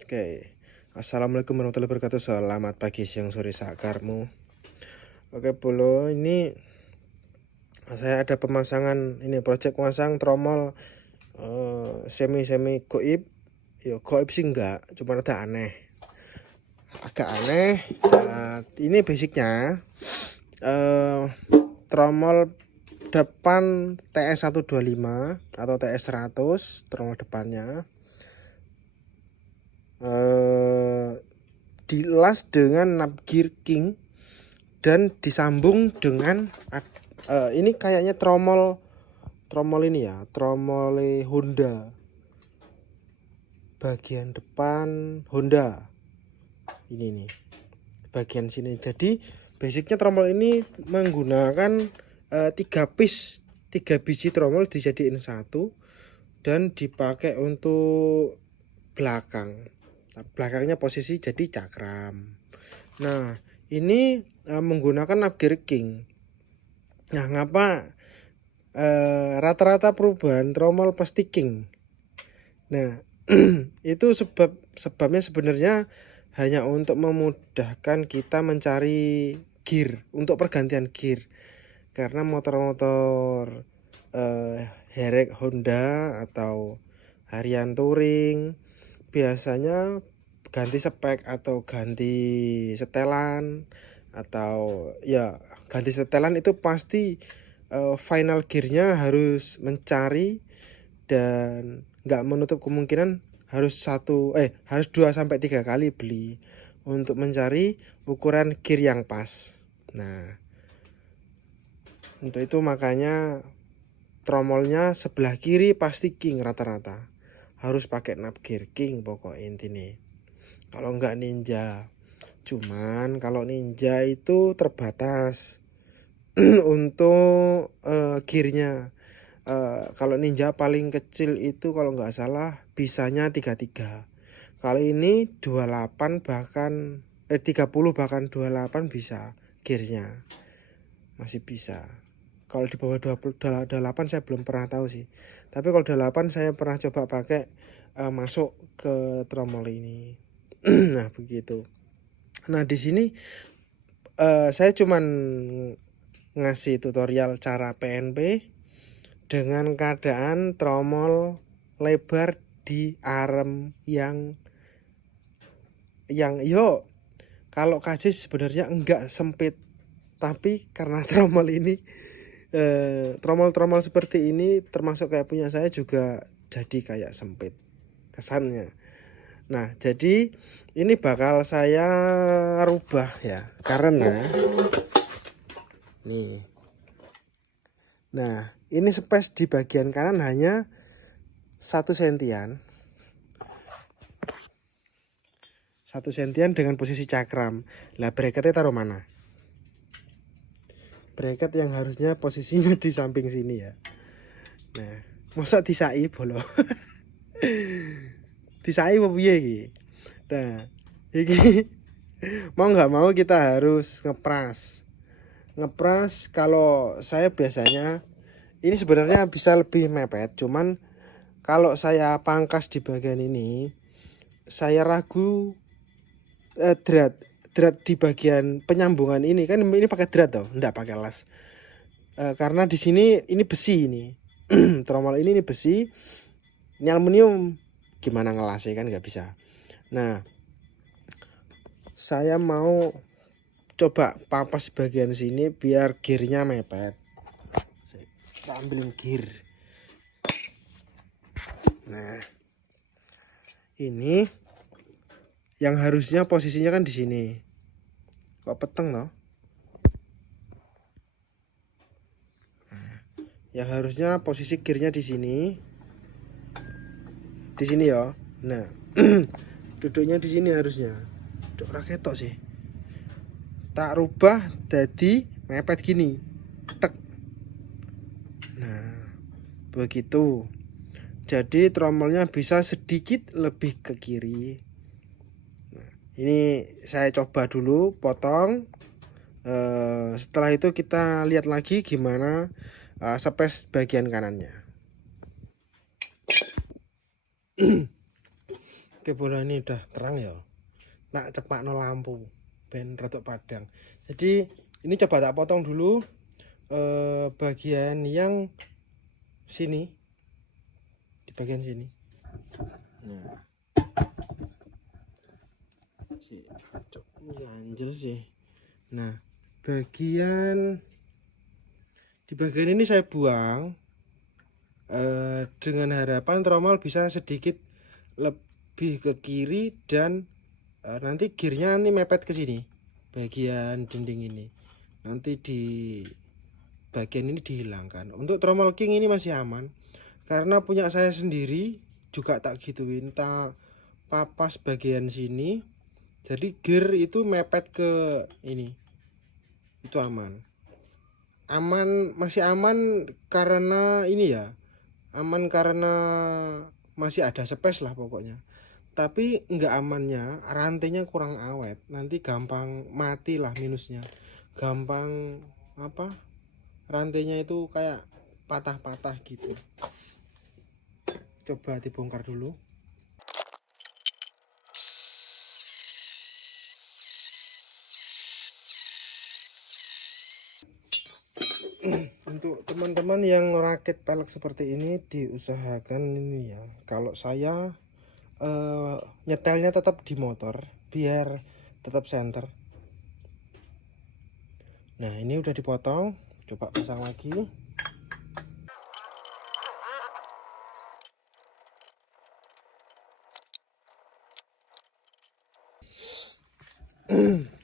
Oke, assalamualaikum warahmatullahi wabarakatuh. Selamat pagi, siang, sore, sakarmu. Oke, Bolo, ini saya ada pemasangan ini project masang tromol semi goib. Ya goib sih enggak, cuma ada agak aneh. Ini basicnya tromol depan TS125 atau TS100, tromol depannya dilas dengan Nabgear King dan disambung dengan ini kayaknya tromol ini ya, tromol Honda bagian depan Honda ini nih bagian sini. Jadi basicnya tromol ini menggunakan 3 biji tromol dijadiin satu dan dipakai untuk belakangnya posisi jadi cakram. Nah ini menggunakan Nabgear King. Nah ngapa rata-rata perubahan tromol pasti King? Nah itu sebabnya sebenarnya hanya untuk memudahkan kita mencari gear untuk pergantian gear, karena motor-motor Herek Honda atau harian touring biasanya ganti spek atau ganti setelan atau ya ganti setelan itu pasti final gearnya harus mencari dan nggak menutup kemungkinan harus 2 sampai 3 kali beli untuk mencari ukuran gear yang pas. Nah untuk itu makanya tromolnya sebelah kiri pasti King, rata-rata harus pakai Nabgear King pokok intinya. Kalau nggak Ninja, cuman kalau Ninja itu terbatas untuk gearnya. Kalau Ninja paling kecil itu kalau nggak salah bisanya 33. Kali ini 28 bahkan 30 bahkan 28 bisa gearnya. Masih bisa. Kalau di bawah 28 saya belum pernah tahu sih. Tapi kalau 28 saya pernah coba pakai masuk ke tromol ini. Nah, begitu. Nah, di sini saya cuman ngasih tutorial cara PNP dengan keadaan tromol lebar di arm yang yo kalau KJ sebenarnya enggak sempit, tapi karena tromol ini tromol-tromol seperti ini termasuk kayak punya saya juga jadi kayak sempit kesannya. Nah jadi ini bakal saya rubah ya, karena nih, nah ini space di bagian kanan hanya 1 sentian dengan posisi cakram. Lah bracketnya taruh mana? Bracket yang harusnya posisinya di samping sini ya. Nah masa disai bolo disai apa piye iki? Nah iki mau nggak mau kita harus ngepras. Kalau saya biasanya ini sebenarnya bisa lebih mepet, cuman kalau saya pangkas di bagian ini saya ragu drat di bagian penyambungan ini, kan ini pakai drat toh, enggak pakai las. Karena di sini ini besi ini. Tromol ini besi, ini aluminium, gimana ngelasnya kan nggak bisa. Nah saya mau coba papas bagian sini biar gearnya mepet. Kita ambilin gear. Nah ini yang harusnya posisinya kan di sini, kok peteng loh. Nah, yang harusnya posisi gearnya di sini ya. Nah duduknya di sini harusnya. Duduk raketok sih. Tak rubah jadi mepet gini. Tek. Nah begitu. Jadi tromolnya bisa sedikit lebih ke kiri. Nah, ini saya coba dulu potong. Setelah itu kita lihat lagi gimana space bagian kanannya. Oke, bola ini udah terang ya. Tak cepakno lampu ben rotok padang. Jadi ini coba tak potong dulu bagian yang sini, di bagian sini. Nah, ganjel sih. Nah, di bagian ini saya buang dengan harapan tromol bisa sedikit lebih ke kiri dan nanti gearnya nanti mepet ke sini bagian dinding ini, nanti di bagian ini dihilangkan. Untuk tromol king ini masih aman karena punya saya sendiri, juga tak gituin, tak papas bagian sini, jadi gear itu mepet ke ini, itu aman. Masih aman karena ini ya, aman karena masih ada space lah pokoknya. Tapi nggak amannya rantainya kurang awet, nanti gampang mati lah minusnya, gampang apa, rantainya itu kayak patah-patah gitu. Coba dibongkar dulu. Untuk teman-teman yang rakit pelek seperti ini diusahakan ini ya, kalau saya nyetelnya tetap di motor biar tetap center. Nah, ini udah dipotong, coba pasang lagi.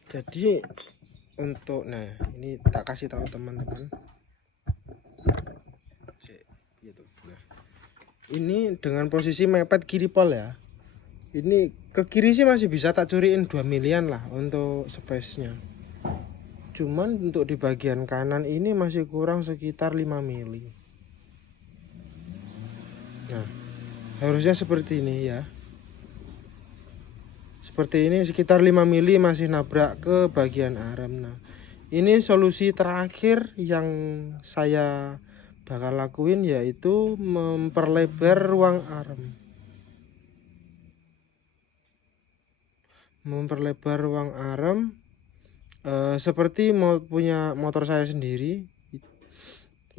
Jadi untuk, nah ini tak kasih tahu teman-teman gitu. Nah, ini dengan posisi mepet kiri pol ya. Ini ke kiri sih masih bisa tak curiin 2 milian lah untuk space nya, cuman untuk di bagian kanan ini masih kurang sekitar 5 mili. Nah, harusnya seperti ini ya, seperti ini, sekitar 5 mili masih nabrak ke bagian arem. Nah, ini solusi terakhir yang saya bakal lakuin yaitu memperlebar ruang arem. Seperti punya motor saya sendiri,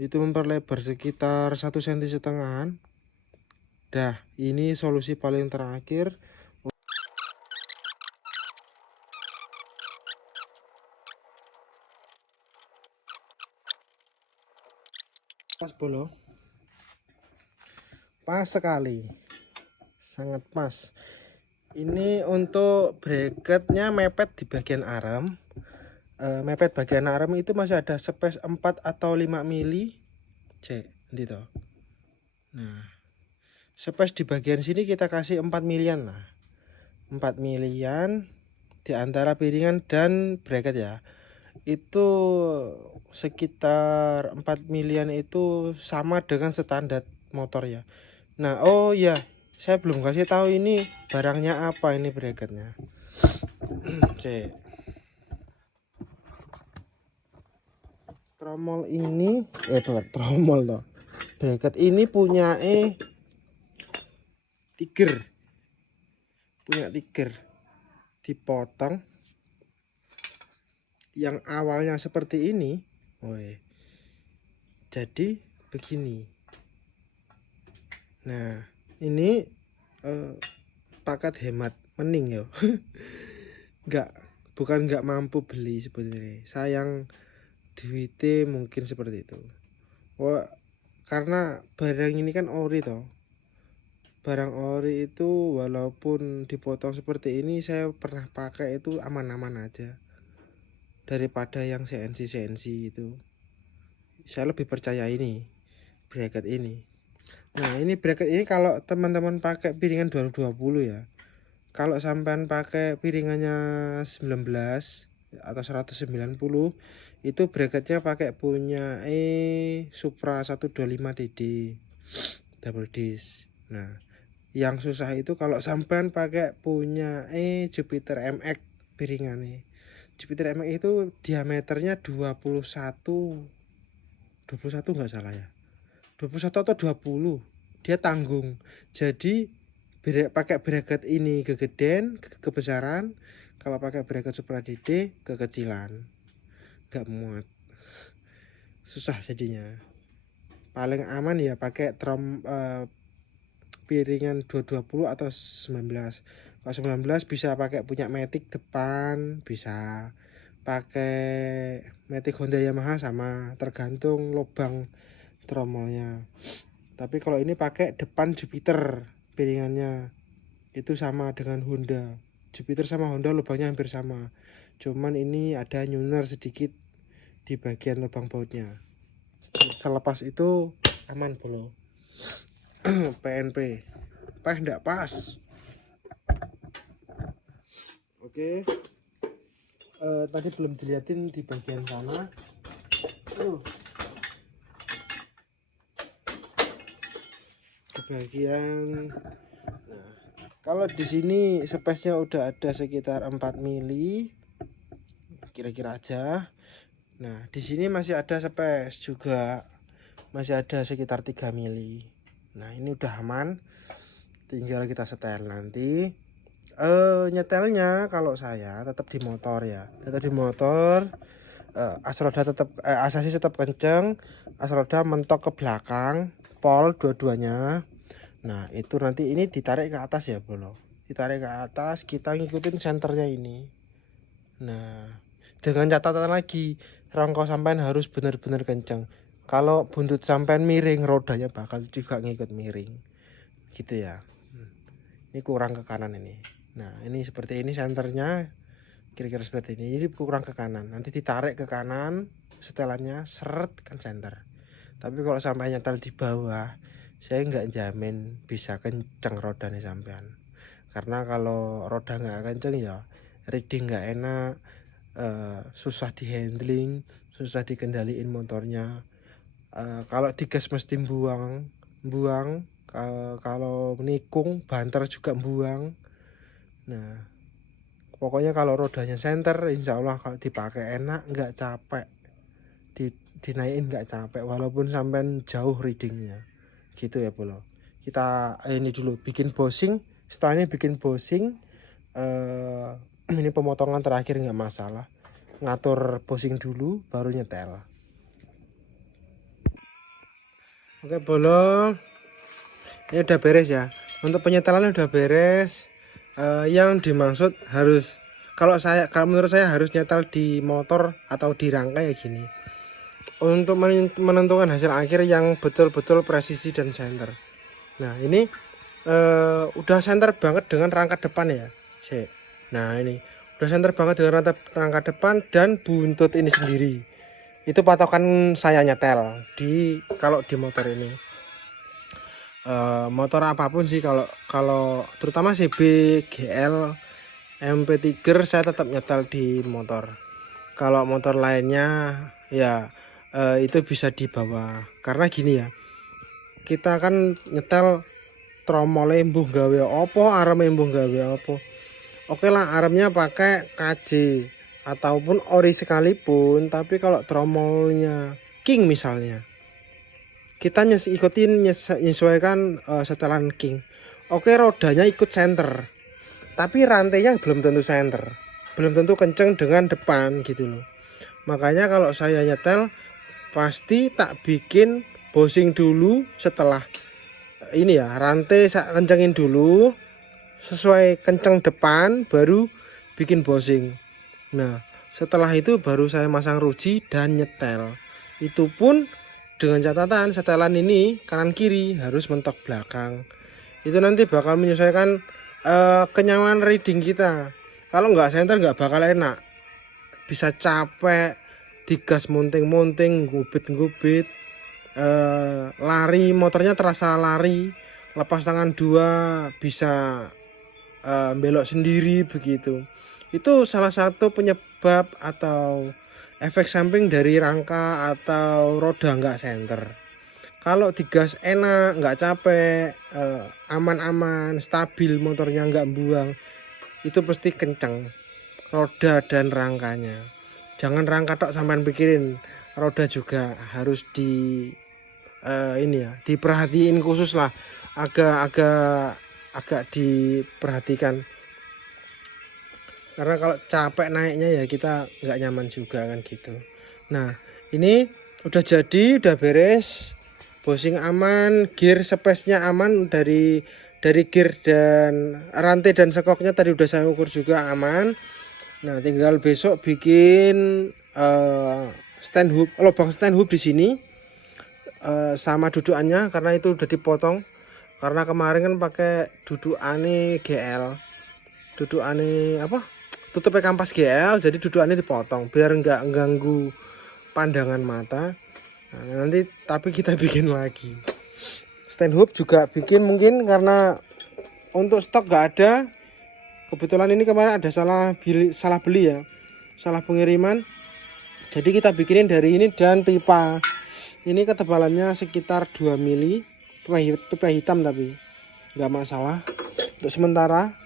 itu memperlebar sekitar 1,5 cm. Dah, ini solusi paling terakhir. Pas bolo, pas sekali, sangat pas. Ini untuk bracketnya mepet di bagian arem. Mepet bagian arem itu masih ada space 4 atau 5 mili. Cek gitu. Nah, space di bagian sini kita kasih 4 milian lah. 4 milian di antara piringan dan bracket ya. Itu sekitar 4 milian itu sama dengan standar motor ya. Nah, oh ya, saya belum kasih tahu ini barangnya apa, ini bracketnya. Cek. Tromol ini tromol loh. Bracket ini punya tiger. Punya tiger. Dipotong yang awalnya seperti ini. Woi. Jadi begini. Nah, ini paket hemat mending ya. Bukan nggak mampu beli sebenarnya. Sayang duitnya mungkin seperti itu. Wah, karena barang ini kan ori toh. Barang ori itu walaupun dipotong seperti ini saya pernah pakai itu aman-aman aja. Daripada yang CNC itu. Saya lebih percaya ini, bracket ini. Nah, ini bracket ini kalau teman-teman pakai piringan 2020 ya. Kalau sampean pakai piringannya 19 atau 190, itu bracketnya pakai punya Supra 125DD double disc. Nah, yang susah itu kalau sampean pakai punya Jupiter MX piringannya. Jupiter MX itu diameternya 21 nggak salah ya, 21 atau 20, dia tanggung. Jadi pakai bracket ini kegedean, kebesaran. Kalau pakai bracket Supra DD kekecilan, nggak muat, susah jadinya. Paling aman ya pakai piringan 220 atau 19. Kalau 19 bisa pakai punya Matic depan, bisa pakai Matic Honda Yamaha, sama tergantung lubang tromolnya. Tapi kalau ini pakai depan Jupiter piringannya, itu sama dengan Honda. Jupiter sama Honda lubangnya hampir sama, cuman ini ada nyuner sedikit di bagian lubang bautnya. Selepas itu aman bolo. PNP enggak pas. Oke, tadi belum dilihatin di bagian sana. Di bagian, nah, kalau di sini space-nya udah ada sekitar 4 mili kira-kira aja. Nah, di sini masih ada space juga, masih ada sekitar 3 mili. Nah, ini udah aman, tinggal kita setel nanti. Nyetelnya kalau saya tetap di motor ya, tetap di motor. As roda tetap asasi tetap kenceng, as roda mentok ke belakang, pol dua-duanya. Nah, itu nanti ini ditarik ke atas ya bro, ditarik ke atas, kita ngikutin senternya ini. Nah, dengan catatan lagi, rongkau sampean harus benar-benar kenceng. Kalau buntut sampean miring, rodanya bakal juga ngikut miring gitu ya. Ini kurang ke kanan ini. Nah, ini seperti ini senternya, kira-kira seperti ini. Ini kurang ke kanan, nanti ditarik ke kanan setelannya, seret kan senter. Tapi kalau sampai nyetel di bawah, saya nggak jamin bisa kenceng rodanya sampean. Karena kalau roda nggak kenceng ya riding nggak enak, susah di handling, susah dikendaliin motornya. Kalau digas mesti buang, kalau nikung banter juga buang. Nah, pokoknya kalau rodanya senter, insya Allah kalau dipakai enak, nggak capek, dinaikin nggak capek, walaupun sampai jauh readingnya gitu ya bro. Kita ini dulu bikin bosing, setelah ini bikin bosing, ini pemotongan terakhir nggak masalah, ngatur bosing dulu baru nyetel. Oke bolo, ini udah beres ya, untuk penyetelannya udah beres. Yang dimaksud harus, kalau menurut saya harus nyetel di motor atau di rangka ya gini, untuk menentukan hasil akhir yang betul-betul presisi dan center. Nah, ini udah center banget dengan rangka depan ya. Nah, ini udah center banget dengan rangka depan dan buntut ini sendiri. Itu patokan saya nyetel kalau di motor ini. Motor apapun sih, kalau terutama CB, GL, MP Tiger saya tetap nyetel di motor. Kalau motor lainnya ya itu bisa dibawa, karena gini ya, kita kan nyetel tromole mbuh gawe opo, arem mbuh gawe opo. Oke lah, aremnya pakai KJ ataupun ori sekalipun, tapi kalau tromolnya King misalnya, kita menyesuaikan setelan King. Oke, rodanya ikut center, tapi rantainya belum tentu center, belum tentu kenceng dengan depan gitu loh. Makanya kalau saya nyetel pasti tak bikin bosing dulu, setelah ini ya rantai saya kencengin dulu sesuai kenceng depan, baru bikin bosing. Nah, setelah itu baru saya masang ruji dan nyetel. Itu pun dengan catatan setelan ini kanan kiri harus mentok belakang. Itu nanti bakal menyesuaikan kenyamanan reading kita. Kalau nggak center nggak bakal enak, bisa capek, digas munting-munting, ngubit-ngubit, lari, motornya terasa lari, lepas tangan dua bisa belok sendiri begitu. Itu salah satu penyebab atau efek samping dari rangka atau roda nggak center. Kalau digas enak, nggak capek, aman-aman, stabil, motornya nggak buang, itu pasti kenceng roda dan rangkanya. Jangan rangka tok sampean pikirin, roda juga harus ini ya, diperhatiin khusus lah, agak agak diperhatikan, karena kalau capek naiknya ya kita nggak nyaman juga kan gitu. Nah ini udah jadi, udah beres, bosing aman, gear space-nya aman, dari gear dan rantai dan sekoknya tadi udah saya ukur juga aman. Nah tinggal besok bikin stand hub, lubang stand hub di sini sama dudukannya, karena itu udah dipotong. Karena kemarin kan pakai dudukane GL, dudukane apa, tutupnya kampas GL, jadi dudukannya dipotong biar nggak ganggu pandangan mata. Nah, nanti tapi kita bikin lagi stand hub juga bikin, mungkin karena untuk stok nggak ada. Kebetulan ini kemarin ada salah beli ya, salah pengiriman, jadi kita bikinin dari ini dan pipa. Ini ketebalannya sekitar 2 mili, pipa hitam tapi nggak masalah untuk sementara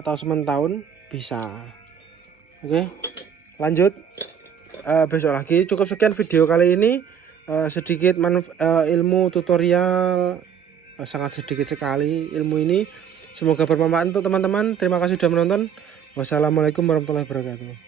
atau sementahun bisa. Oke, lanjut besok lagi. Cukup sekian video kali ini, sedikit ilmu tutorial, sangat sedikit sekali ilmu ini. Semoga bermanfaat untuk teman-teman. Terima kasih sudah menonton. Wassalamualaikum warahmatullahi wabarakatuh.